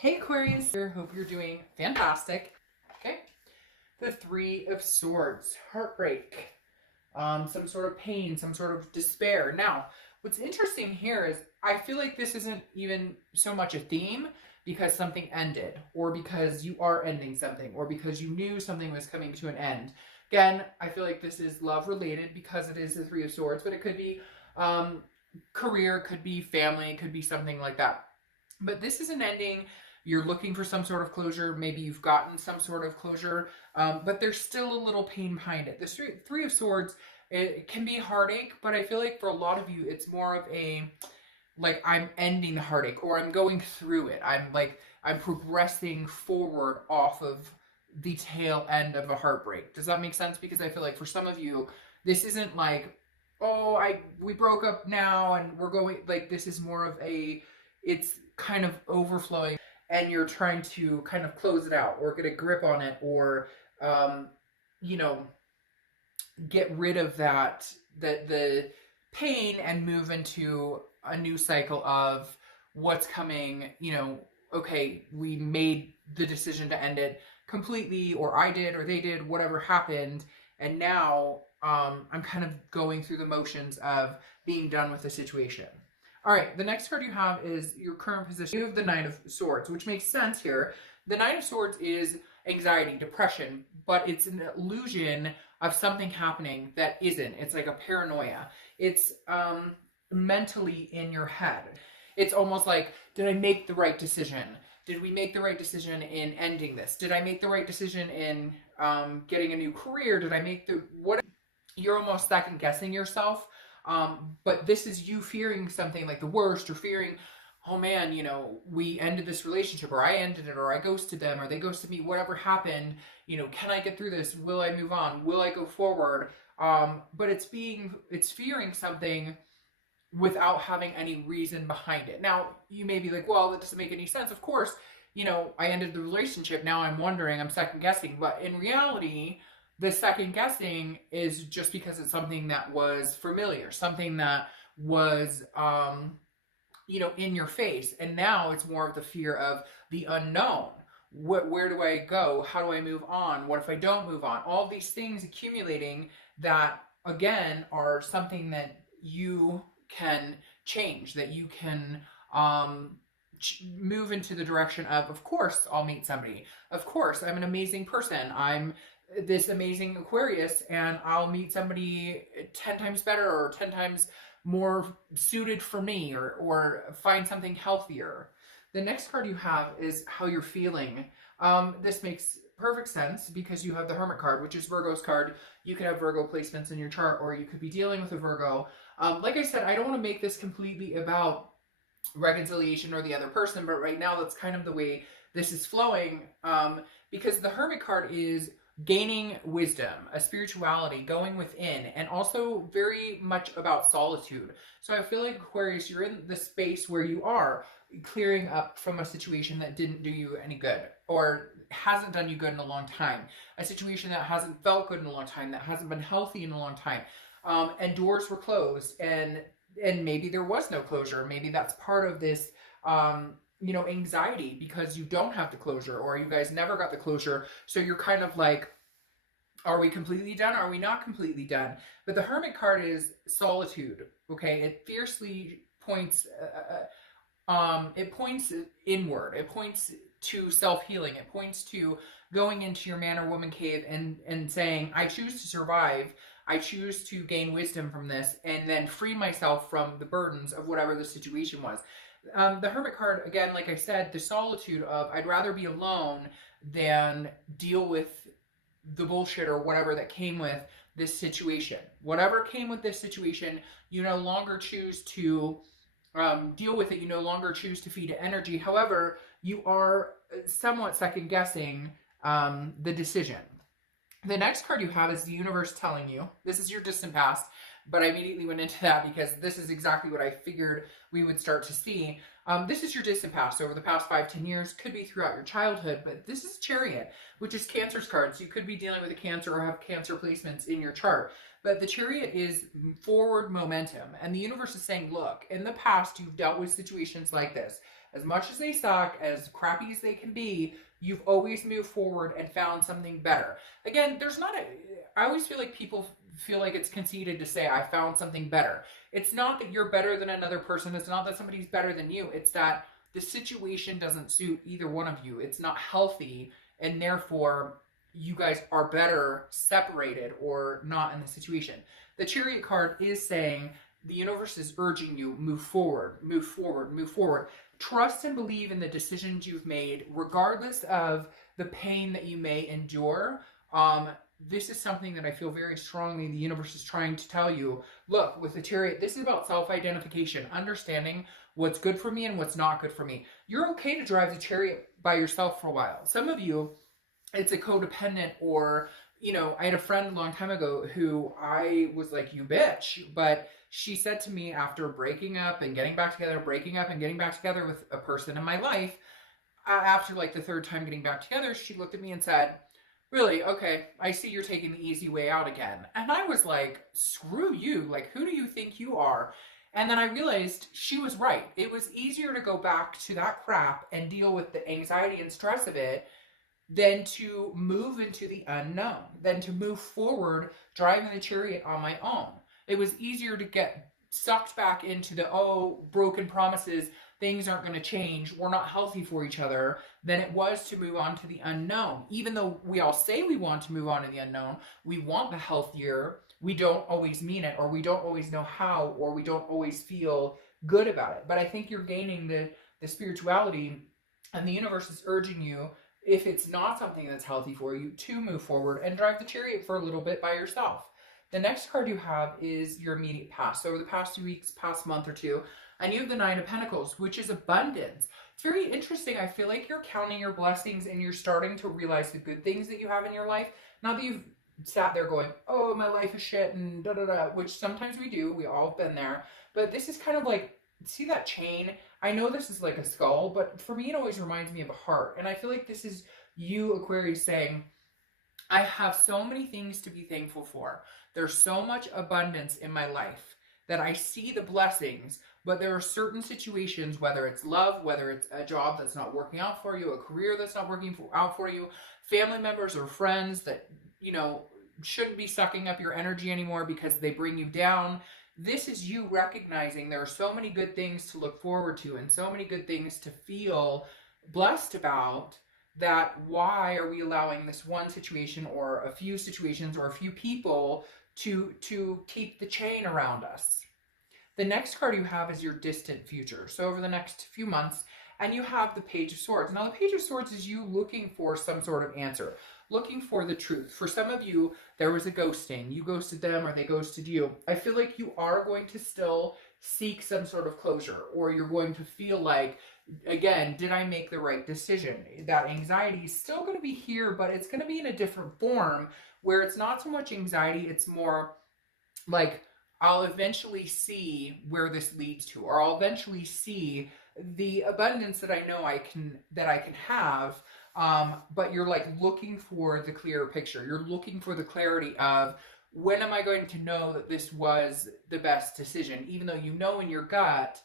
Hey Aquarius, I hope you're doing fantastic. Okay, the Three of Swords, heartbreak, some sort of pain, some sort of despair. Now, what's interesting here is I feel like this isn't even so much a theme because something ended, or because you are ending something, or because you knew something was coming to an end. Again, I feel like this is love related because it is the Three of Swords, but it could be career, could be family, could be something like that. But this is an ending. You're looking for some sort of closure. Maybe you've gotten some sort of closure, but there's still a little pain behind it. The Three of Swords, it can be heartache, but I feel like for a lot of you, it's more of a, like, I'm ending the heartache, or I'm going through it. I'm progressing forward off of the tail end of a heartbreak. Does that make sense? Because I feel like for some of you, this isn't like, oh, we broke up now and we're going, like, this is more of a, it's kind of overflowing and you're trying to kind of close it out or get a grip on it, or you know, get rid of the pain and move into a new cycle of what's coming. Okay, we made the decision to end it completely, or I did, or they did, whatever happened, and now I'm kind of going through the motions of being done with the situation. All right, the next card you have is your current position. You have the Nine of Swords, which makes sense here. The Nine of Swords is anxiety, depression, but it's an illusion of something happening that isn't. It's like a paranoia. It's mentally in your head. It's almost like, did I make the right decision? Did we make the right decision in ending this? Did I make the right decision in getting a new career? Did I make the, what? You're almost second guessing yourself. But this is you fearing something like the worst, or fearing, oh man, we ended this relationship, or I ended it, or I ghosted them, or they ghosted me, whatever happened, can I get through this? Will I move on? Will I go forward? But it's fearing something without having any reason behind it. Now, you may be like, well, that doesn't make any sense. Of course, I ended the relationship. Now I'm wondering, I'm second guessing. But in reality, the second guessing is just because it's something that was familiar, something that was, in your face. And now it's more of the fear of the unknown. Where do I go? How do I move on? What if I don't move on? All these things accumulating that, again, are something that you can change, that you can move into the direction of course, I'll meet somebody. Of course, I'm an amazing person. I'm this amazing Aquarius, and I'll meet somebody 10 times better, or 10 times more suited for me, or find something healthier. The next card you have is how you're feeling. This makes perfect sense because you have the Hermit card, which is Virgo's card. You could have Virgo placements in your chart, or you could be dealing with a Virgo. Like I said, I don't want to make this completely about reconciliation or the other person, but right now that's kind of the way this is flowing, because the Hermit card is gaining wisdom, a spirituality, going within, and also very much about solitude. So I feel like, Aquarius, you're in the space where you are clearing up from a situation that didn't do you any good, or hasn't done you good in a long time, a situation that hasn't felt good in a long time, that hasn't been healthy in a long time, and doors were closed, and maybe there was no closure. Maybe that's part of this anxiety because you don't have the closure, or you guys never got the closure. So you're kind of like, are we completely done? Are we not completely done? But the Hermit card is solitude. Okay. It fiercely points, it points inward. It points to self-healing. It points to going into your man or woman cave and saying, I choose to survive. I choose to gain wisdom from this, and then free myself from the burdens of whatever the situation was. The Hermit card, again, like I said, the solitude of, I'd rather be alone than deal with the bullshit or whatever that came with this situation. Whatever came with this situation, you no longer choose to deal with it. You no longer choose to feed it energy. However, you are somewhat second guessing the decision. The next card you have is the universe telling you. This is your distant past, but I immediately went into that because this is exactly what I figured we would start to see. This is your distant past over the past 5-10 years. Could be throughout your childhood, but this is Chariot, which is Cancer's card. So you could be dealing with a Cancer or have Cancer placements in your chart. But the Chariot is forward momentum, and the universe is saying, look, in the past you've dealt with situations like this. as much as they suck, as crappy as they can be, you've always moved forward and found something better. Again, I always feel like people feel like it's conceited to say, I found something better. It's not that you're better than another person. It's not that somebody's better than you. It's that the situation doesn't suit either one of you. It's not healthy, and therefore you guys are better separated or not in the situation. The Chariot card is saying the universe is urging you, move forward, move forward, move forward. Trust and believe in the decisions you've made, regardless of the pain that you may endure. This is something that I feel very strongly the universe is trying to tell you. Look, with the Chariot, this is about self-identification, understanding what's good for me and what's not good for me. You're okay to drive the Chariot by yourself for a while. Some of you, it's a codependent, or, you know, I had a friend a long time ago who I was like, you bitch. But she said to me after breaking up and getting back together, breaking up and getting back together with a person in my life, after like the third time getting back together, she looked at me and said, really? Okay, I see you're taking the easy way out again. And I was like, screw you. Like, who do you think you are? And then I realized she was right. It was easier to go back to that crap and deal with the anxiety and stress of it than to move into the unknown, than to move forward driving the Chariot on my own. It was easier to get sucked back into the, oh, broken promises, things aren't going to change, we're not healthy for each other, than it was to move on to the unknown. Even though we all say we want to move on to the unknown, we want the healthier, we don't always mean it, or we don't always know how, or we don't always feel good about it. But I think you're gaining the spirituality, and the universe is urging you, if it's not something that's healthy for you, to move forward and drive the Chariot for a little bit by yourself. The next card you have is your immediate past. So over the past 2 weeks, past month or two, and you have the Nine of Pentacles, which is abundance. It's very interesting. I feel like you're counting your blessings and you're starting to realize the good things that you have in your life. Not that you've sat there going, oh, my life is shit and da-da-da, which sometimes we do. We all have been there. But this is kind of like, see that chain? I know this is like a skull, but for me, it always reminds me of a heart. And I feel like this is you, Aquarius, saying, I have so many things to be thankful for. There's so much abundance in my life that I see the blessings, but there are certain situations, whether it's love, whether it's a job that's not working out for you, a career that's not working out for you, family members or friends that, you know, shouldn't be sucking up your energy anymore because they bring you down. This is you recognizing there are so many good things to look forward to and so many good things to feel blessed about, that why are we allowing this one situation or a few situations or a few people to keep the chain around us. The next card you have is your distant future. So over the next few months, and you have the Page of Swords. Now the Page of Swords is you looking for some sort of answer, looking for the truth. For some of you, there was a ghosting. You ghosted them or they ghosted you. I feel like you are going to still seek some sort of closure, or you're going to feel like, again, did I make the right decision? That anxiety is still going to be here, but it's going to be in a different form where it's not so much anxiety. It's more like, I'll eventually see where this leads to, or I'll eventually see the abundance that I know I can have. But you're like looking for the clearer picture. You're looking for the clarity of, when am I going to know that this was the best decision? Even though you know in your gut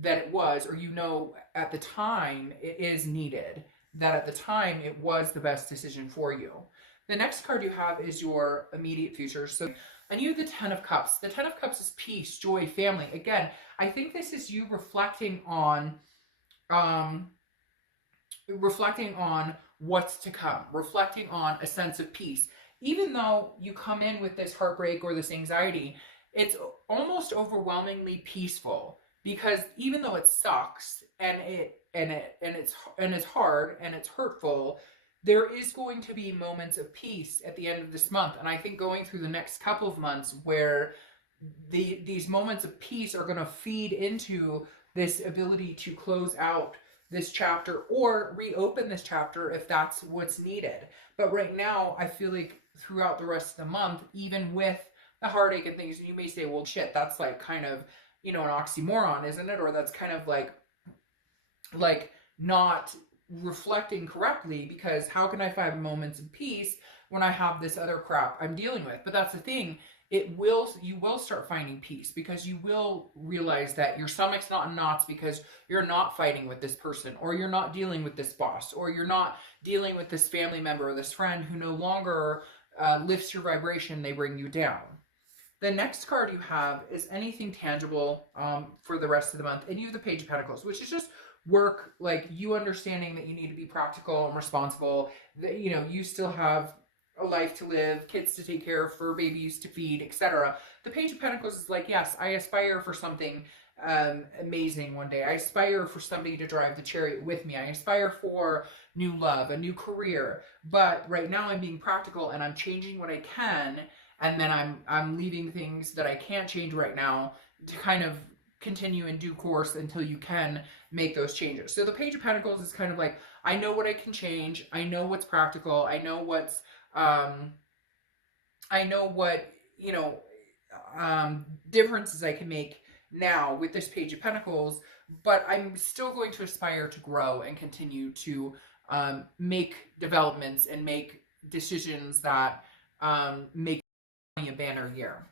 that it was, or you know at the time it is needed, that at the time it was the best decision for you. The next card you have is your immediate future. So, and you have the Ten of Cups. The Ten of Cups is peace, joy, family. Again, I think this is you reflecting on what's to come, reflecting on a sense of peace. Even though you come in with this heartbreak or this anxiety, it's almost overwhelmingly peaceful, because even though it sucks and it's hard and it's hurtful, there is going to be moments of peace at the end of this month. And I think going through the next couple of months where these moments of peace are going to feed into this ability to close out this chapter or reopen this chapter if that's what's needed. But right now, I feel like throughout the rest of the month, even with the heartache and things, you may say, well, shit, that's like kind of, you know, an oxymoron, isn't it? Or that's kind of like not reflecting correctly, because how can I find moments of peace when I have this other crap I'm dealing with? But that's the thing, you will start finding peace, because you will realize that your stomach's not in knots because you're not fighting with this person, or you're not dealing with this boss, or you're not dealing with this family member or this friend who no longer lifts your vibration. They bring you down. The next card you have is anything tangible for the rest of the month. And you have the Page of Pentacles, which is just work, like you understanding that you need to be practical and responsible, that, you know, you still have a life to live, kids to take care of, fur babies to feed, etc. The Page of Pentacles is like, yes, I aspire for something amazing one day. I aspire for somebody to drive the chariot with me. I aspire for new love, a new career. But right now I'm being practical and I'm changing what I can, and then I'm leaving things that I can't change right now to kind of continue in due course until you can make those changes. So the Page of Pentacles is kind of like, I know what I can change. I know what's practical. I know what's I know what, you know, differences I can make now with this Page of Pentacles, but I'm still going to aspire to grow and continue to make developments and make decisions that make a banner year.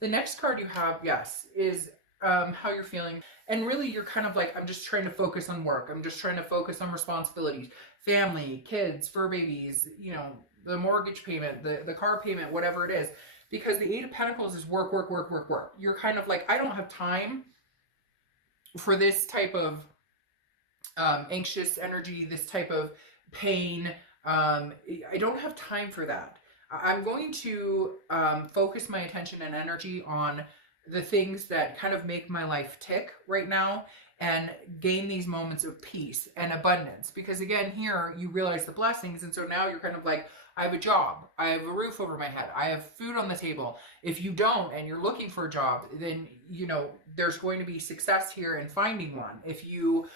The next card you have, yes, is how you're feeling. And really, you're kind of like, I'm just trying to focus on work. I'm just trying to focus on responsibilities, family, kids, fur babies, you know, the mortgage payment, the car payment, whatever it is. Because the Eight of Pentacles is work, work, work, work, work. You're kind of like, I don't have time for this type of anxious energy, this type of pain. I don't have time for that. I'm going to focus my attention and energy on the things that kind of make my life tick right now, and gain these moments of peace and abundance. Because again, here you realize the blessings, and so now you're kind of like, I have a job, I have a roof over my head, I have food on the table. If you don't and you're looking for a job, then, you know, there's going to be success here in finding one. If you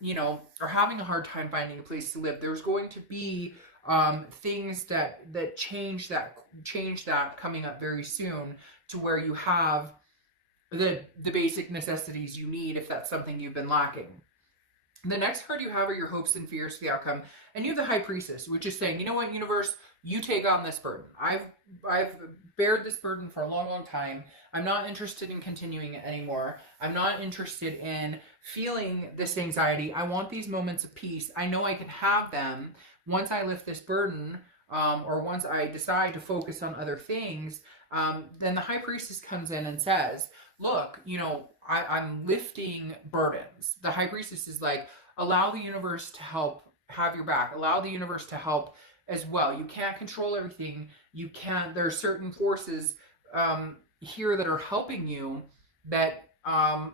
you know, are having a hard time finding a place to live, there's going to be things that change that coming up very soon, to where you have the basic necessities you need, if that's something you've been lacking. The next card you have are your hopes and fears for the outcome. And you have the High Priestess, which is saying, you know what, universe, you take on this burden. I've bared this burden for a long, long time. I'm not interested in continuing it anymore. I'm not interested in feeling this anxiety. I want these moments of peace. I know I can have them once I lift this burden, or once I decide to focus on other things. Then the High Priestess comes in and says, look, you know, I'm lifting burdens. The High Priestess is like, allow the universe to help have your back. Allow the universe to help as well. You can't control everything. You can't, there are certain forces here that are helping you that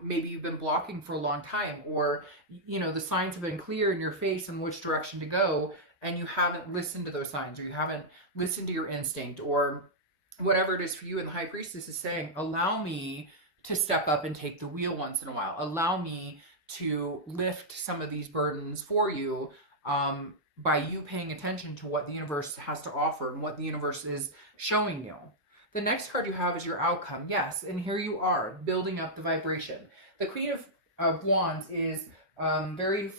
maybe you've been blocking for a long time, or, you know, the signs have been clear in your face on which direction to go, and you haven't listened to those signs, or you haven't listened to your instinct, or whatever it is for you. And the High Priestess is saying, allow me to step up and take the wheel once in a while. Allow me to lift some of these burdens for you, by you paying attention to what the universe has to offer and what the universe is showing you. The next card you have is your outcome. Yes, and here you are, building up the vibration. The Queen of Wands is very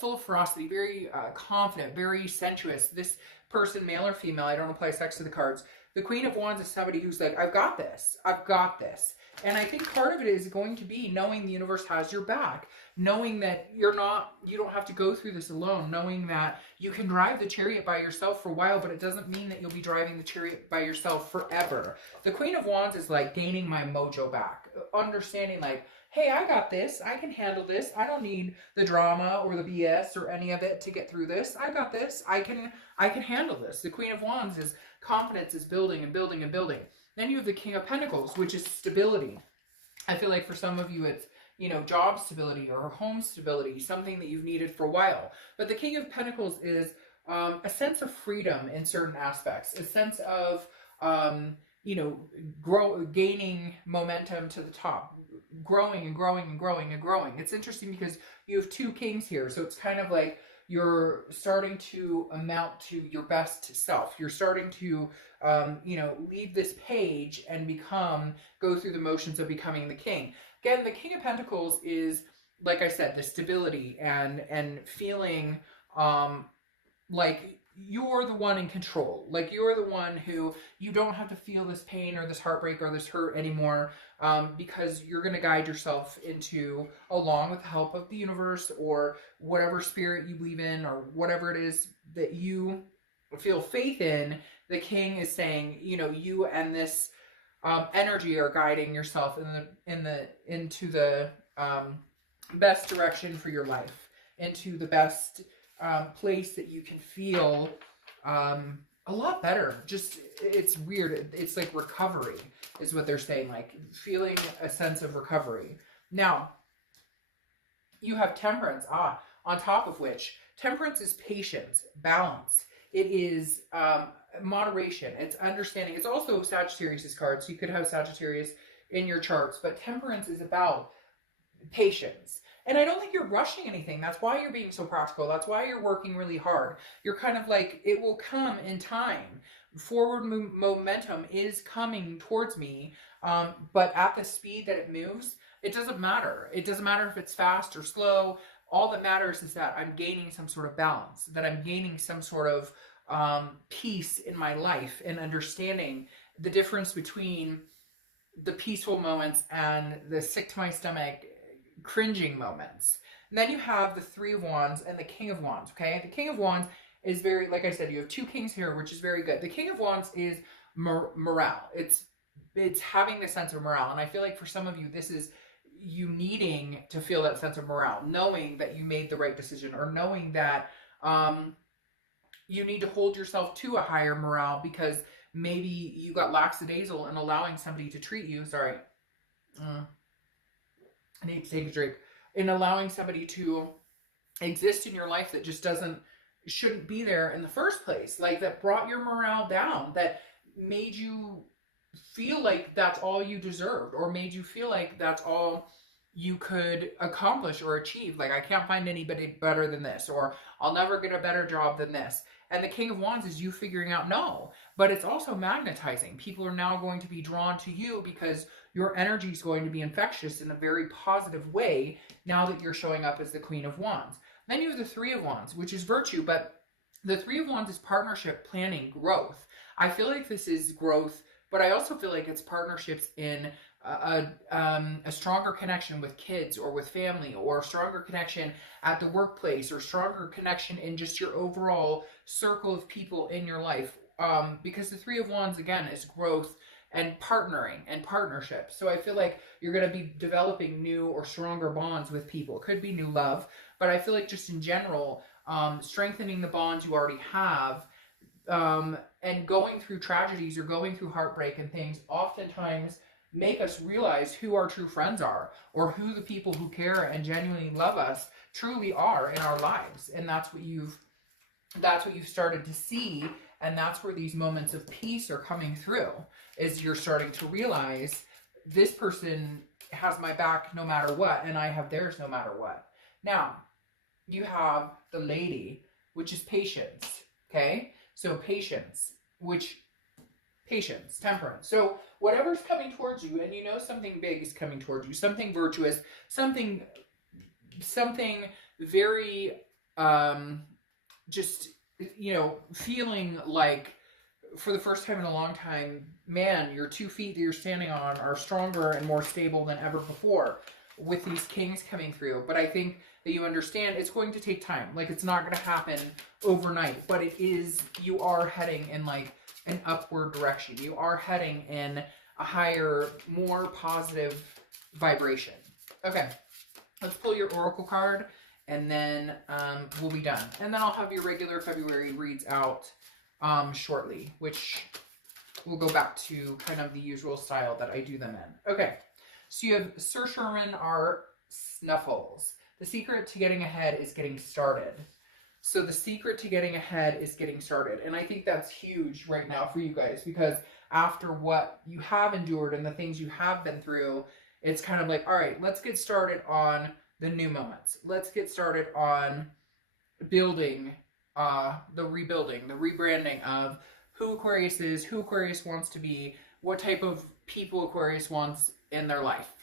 full of ferocity, very confident, very sensuous. This person, male or female, I don't apply sex to the cards. The Queen of Wands is somebody who's like, I've got this. I've got this. And I think part of it is going to be knowing the universe has your back, knowing that you don't have to go through this alone, knowing that you can drive the chariot by yourself for a while, but it doesn't mean that you'll be driving the chariot by yourself forever. The Queen of Wands is like gaining my mojo back, understanding like, hey, I got this. I can handle this. I don't need the drama or the BS or any of it to get through this. I got this. I can handle this. The Queen of Wands is confidence, is building and building and building. Then you have the King of Pentacles, which is stability. I feel like for some of you, it's, you know, job stability or home stability, something that you've needed for a while. But the King of Pentacles is a sense of freedom in certain aspects, a sense of, you know, gaining momentum to the top, growing and growing and growing and growing. It's interesting because you have two kings here. So it's kind of like you're starting to amount to your best self. You're starting to, you know, leave this page and go through the motions of becoming the king. Again, the King of Pentacles is, like I said, the stability and feeling like you're the one in control. Like, you're the one who, you don't have to feel this pain or this heartbreak or this hurt anymore, because you're going to guide yourself into, along with the help of the universe or whatever spirit you believe in or whatever it is that you feel faith in. The king is saying, you know, you and this energy are guiding yourself into the best direction for your life, into the best place that you can feel a lot better. Just, it's weird. It's like recovery is what they're saying, like feeling a sense of recovery. Now, you have temperance, on top of which temperance is patience, balance. It is moderation. It's understanding. It's also Sagittarius's card, so you could have Sagittarius in your charts, but temperance is about patience. And I don't think you're rushing anything. That's why you're being so practical. That's why you're working really hard. You're kind of like, it will come in time. Forward momentum is coming towards me, but at the speed that it moves, it doesn't matter. It doesn't matter if it's fast or slow. All that matters is that I'm gaining some sort of balance, that I'm gaining some sort of peace in my life, and understanding the difference between the peaceful moments and the sick to my stomach cringing moments. And then you have the Three of Wands and the King of Wands, okay? The King of Wands is very, like I said, you have two kings here, which is very good. The King of Wands is morale. It's having the sense of morale. And I feel like for some of you, this is you needing to feel that sense of morale, knowing that you made the right decision, or knowing that you need to hold yourself to a higher morale because maybe you got lackadaisical in allowing somebody to treat you. Sorry. I need to take a drink. In allowing somebody to exist in your life that just shouldn't be there in the first place. Like, that brought your morale down, that made you feel like that's all you deserved, or made you feel like that's all you could accomplish or achieve. Like, I can't find anybody better than this, or I'll never get a better job than this. And the King of Wands is you figuring out no, but it's also magnetizing. People are now going to be drawn to you because your energy is going to be infectious in a very positive way now that you're showing up as the Queen of Wands. Then you have the Three of Wands, which is virtue, but the Three of Wands is partnership, planning, growth. I feel like this is growth, but I also feel like it's partnerships in a stronger connection with kids or with family, or a stronger connection at the workplace, or stronger connection in just your overall circle of people in your life. Because the Three of Wands, again, is growth and partnering and partnership. So I feel like you're going to be developing new or stronger bonds with people. It could be new love, but I feel like just in general, strengthening the bonds you already have, and going through tragedies or going through heartbreak and things oftentimes make us realize who our true friends are, or who the people who care and genuinely love us truly are in our lives. And that's what you've started to see. And that's where these moments of peace are coming through, is you're starting to realize this person has my back no matter what, and I have theirs no matter what. Now, you have the Lady, which is patience, okay? So patience, temperance. So whatever's coming towards you, and you know something big is coming towards you, something virtuous, something very, just, you know, feeling like for the first time in a long time, man, your 2 feet that you're standing on are stronger and more stable than ever before with these kings coming through. But I think that you understand it's going to take time. Like, it's not going to happen overnight, but you are heading in like an upward direction. You are heading in a higher, more positive vibration. Okay, let's pull your oracle card, and then we'll be done. And then I'll have your regular February reads out shortly, which we'll go back to kind of the usual style that I do them in. Okay, so you have Sir Sherman R. Snuffles. The secret to getting ahead is getting started. So the secret to getting ahead is getting started. And I think that's huge right now for you guys, because after what you have endured and the things you have been through, it's kind of like, all right, let's get started on the new moments. Let's get started on building, the rebuilding, the rebranding of who Aquarius is, who Aquarius wants to be, what type of people Aquarius wants in their life.